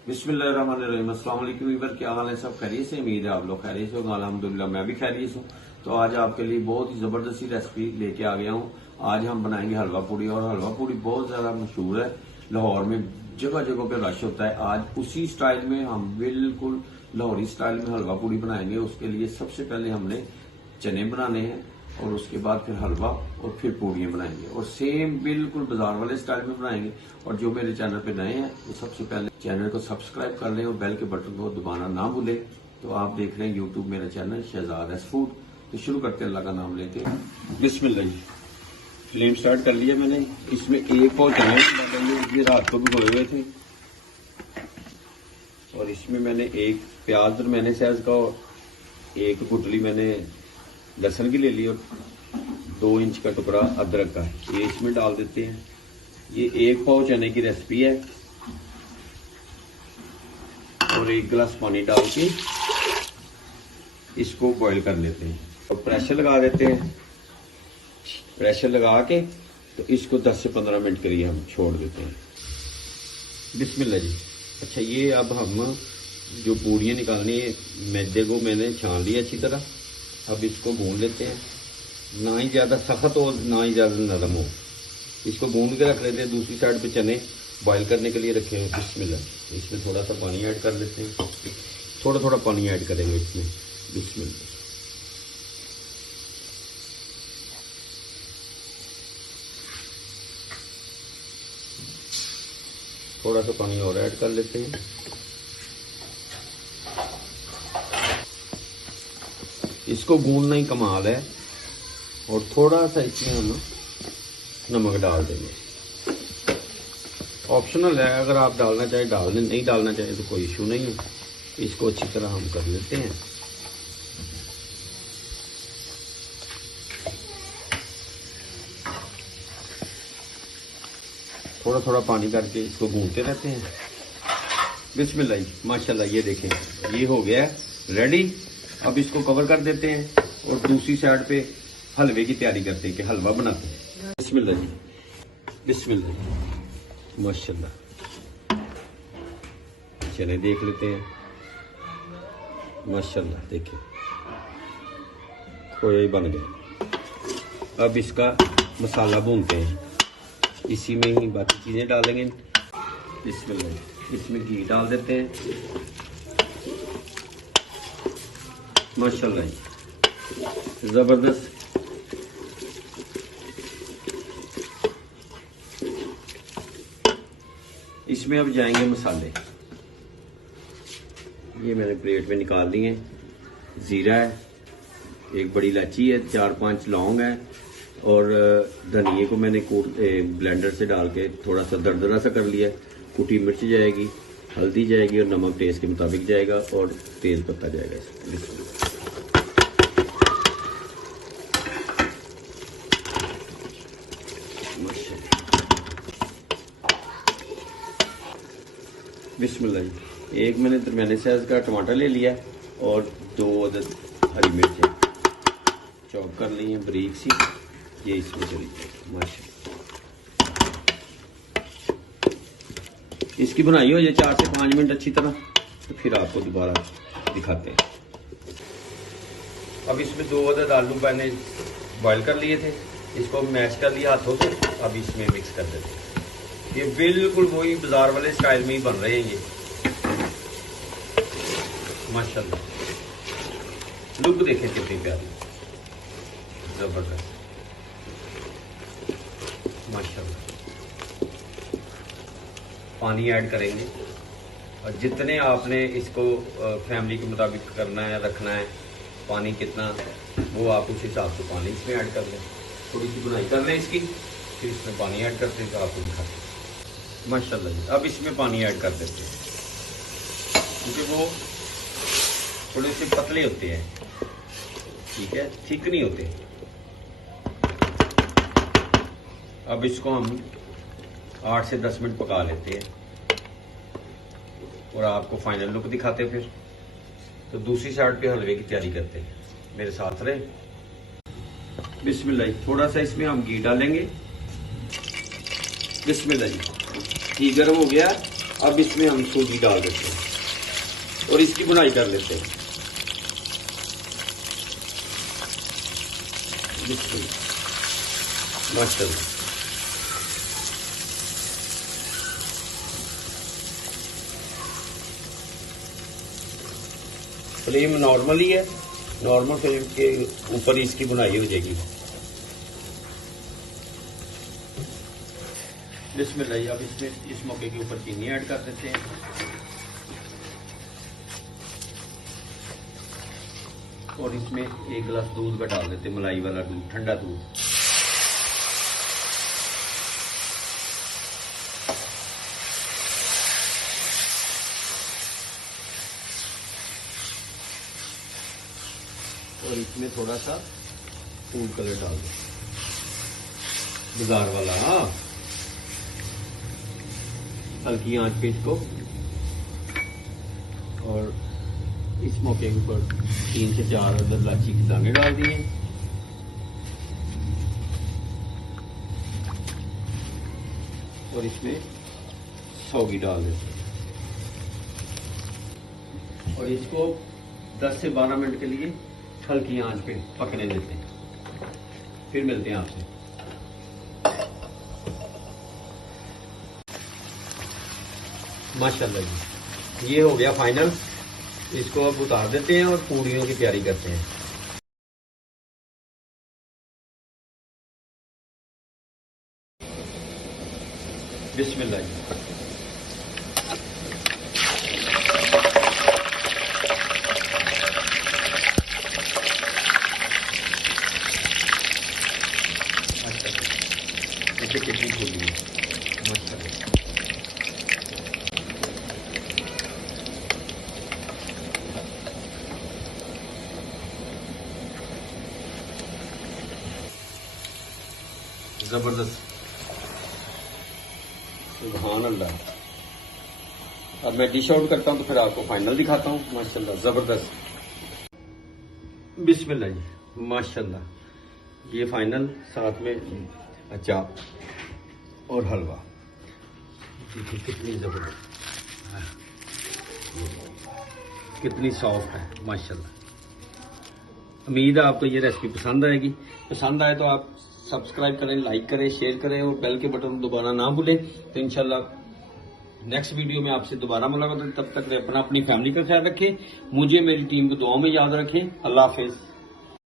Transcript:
बिस्मिल्लाहिर्रहमानिर्रहीम। अस्सलाम वालेकुम वीवर, क्या हाल है? सब खैरियत से? उम्मीद है आप लोग खैरियत से होंगे। अल्हम्दुलिल्लाह मैं भी खैरियत हूँ। तो आज आपके लिए बहुत ही जबरदस्ती रेसिपी लेके आ गया हूँ। आज हम बनाएंगे हलवा पूड़ी, और हलवा पूड़ी बहुत ज्यादा मशहूर है लाहौर में, जगह जगह पे रश होता है। आज उसी स्टाइल में हम बिल्कुल लाहौरी स्टाइल में हलवा पूड़ी बनाएंगे। उसके लिए सबसे पहले हमने चने बनाने हैं, और उसके बाद फिर हलवा, और फिर पूड़ियाँ बनाएंगे, और सेम बिल्कुल बाजार वाले स्टाइल में बनाएंगे। और जो मेरे चैनल पे नए हैं वो सबसे पहले चैनल को सब्सक्राइब कर लें और बेल के बटन को दबाना ना भूलें। तो आप देख रहे हैं यूट्यूब मेरा चैनल शहजाद एस फूड। तो शुरू करते हैं अल्लाह का नाम लेके। बिस्मिल्लाह जी। फ्लेम स्टार्ट कर लिया मैंने। इसमें एक पाव चने डालेंगे, ये रात को भिगोए हुए थे। और इसमें मैंने एक प्याज दरमियाने साइज का और एक गुठली मैंने लहसुन की ले ली, और 2 इंच का टुकड़ा अदरक का, ये इसमें डाल देते हैं। ये एक पाव चने की रेसिपी है। और 1 गिलास पानी डाल के इसको बॉईल कर लेते हैं, और प्रेशर लगा देते हैं। प्रेशर लगा के तो इसको 10 से 15 मिनट के लिए हम छोड़ देते हैं। बिस्मिल्लाह जी। अच्छा, ये अब हम जो पूड़ियाँ निकालनी है, मैदे को मैंने छान लिया अच्छी तरह। अब इसको भून लेते हैं, ना ही ज्यादा सख्त हो ना ही ज्यादा नरम हो। इसको भून के रख लेते हैं। दूसरी साइड पे चने बॉईल करने के लिए रखे हुए। बिस्मिल्लाह। इसमें थोड़ा सा पानी ऐड कर लेते हैं, थोड़ा थोड़ा पानी ऐड करेंगे इसमें। बिस्मिल्लाह। थोड़ा सा पानी और ऐड कर लेते हैं। इसको भूनना ही कमाल है। और थोड़ा सा इसमें हम नमक डाल देंगे। ऑप्शनल है, अगर आप डालना चाहे डाल दें, नहीं डालना चाहे तो कोई इशू नहीं है। इसको अच्छी तरह हम कर लेते हैं। थोड़ा थोड़ा पानी करके इसको भूनते रहते हैं। बिस्मिल्लाह माशाल्लाह। ये देखें, ये हो गया है रेडी। अब इसको कवर कर देते हैं, और दूसरी साइड पे हलवे की तैयारी करते हैं कि हलवा बनाते हैं। बिस्मिल्लाह जी। बिस्मिल्लाह माशाल्लाह। चने देख लेते हैं। माशाल्लाह देखिए, खोया ही बन गया। अब इसका मसाला भूनते हैं, इसी में ही बाकी चीजें डालेंगे। बिस्मिल्लाह। इसमें घी डाल देते हैं। माशाल्लाह जबरदस्त। इसमें अब जाएंगे मसाले। ये मैंने प्लेट में निकाल लिए। जीरा है, 1 बड़ी इलायची है, 4-5 लौंग है, और धनिए को मैंने ब्लेंडर से डाल के थोड़ा सा दरदरा सा कर लिया। कुटी मिर्च जाएगी, हल्दी जाएगी, और नमक टेस्ट के मुताबिक जाएगा, और तेज पत्ता जाएगा। बिस्मिल्लाह जी। 1 मैंने दरमियाने साइज का टमाटर ले लिया, और 2 अदद हरी मिर्च चॉप कर ली है बारीक सी। ये इसमें चली जाएगी माशाल्लाह। इसकी बनाई हो जाए 4 से 5 मिनट अच्छी तरह, तो फिर आपको दोबारा दिखाते हैं। अब इसमें 2 अदद आलू मैंने बॉईल कर लिए थे, इसको मैश कर लिया हाथों से। अब इसमें मिक्स कर देते हैं। ये बिल्कुल वही बाजार वाले स्टाइल में ही बन रहे हैं ये। माशाल्लाह, लुक देखें कितनी प्यारी, जबरदस्त माशाल्लाह। पानी ऐड करेंगे, और जितने आपने इसको फैमिली के मुताबिक करना है, रखना है, पानी कितना वो आप उस हिसाब से पानी इसमें ऐड कर लें। थोड़ी सी बुनाई कर लें इसकी, फिर इसमें पानी ऐड करते हैं तो आपको दिखाते हैं। माशाल्लाह जी। अब इसमें पानी ऐड कर देते हैं, क्योंकि वो थोड़े से पतले होते हैं, ठीक है, थिक नहीं होते। अब इसको हम 8 से 10 मिनट पका लेते हैं, और आपको फाइनल लुक दिखाते हैं। फिर तो दूसरी साइड पे हलवे की तैयारी करते हैं, मेरे साथ रहे। बिस्मिल्लाह। थोड़ा सा इसमें हम घी डालेंगे। बिस्मिल्लाह जी। घी गर्म हो गया, अब इसमें हम सूजी डाल देते हैं और इसकी बुनाई कर लेते हैं। माशाल्लाह फ्लेम नॉर्मल ही है, नॉर्मल फ्लेम के ऊपर ही इसकी बुनाई हो जाएगी। बिस्मिल्लाह। अब इसमें इस मौके के ऊपर चीनी ऐड कर देते हैं और इसमें 1 गिलास दूध का डाल देते हैं, मलाई वाला दूध, ठंडा दूध। और इसमें थोड़ा सा फूड कलर डाल दो, बाजार वाला। हाँ, हल्की आंच पे इसको, और इस मौके के ऊपर 3 से 4 अदर इलायची के दाने डाल दिए। और इसमें सौगी डाल देते हैं और इसको 10 से 12 मिनट के लिए हल्की आंच पे पकने देते हैं। फिर मिलते हैं आपसे। माशाल्लाह जी, ये हो गया फाइनल। इसको अब उतार देते हैं और पूड़ियों की तैयारी करते हैं। बिस्मिल्लाह जी। कितनी पूड़ी है, माशाल्लाह। जबरदस्त, सुभान अल्लाह। अब मैं डिश आउट करता हूं तो फिर आपको फाइनल दिखाता हूं। माशाल्लाह जबरदस्त। बिस्मिल्लाह जी, माशाल्लाह। ये फाइनल, साथ में अचार और हलवा। देखिए कितनी जबरदस्त, कितनी सॉफ्ट है माशाल्लाह। उम्मीद है आपको ये रेसिपी पसंद आएगी। पसंद आए तो आप सब्सक्राइब करें, लाइक करें, शेयर करें और बेल के बटन दोबारा ना भूलें। तो इंशाल्लाह नेक्स्ट वीडियो में आपसे दोबारा मुलाकात होगी। तब तक अपनी फैमिली का ख्याल रखें, मुझे मेरी टीम को दुआओं में याद रखें। अल्लाह हाफिज।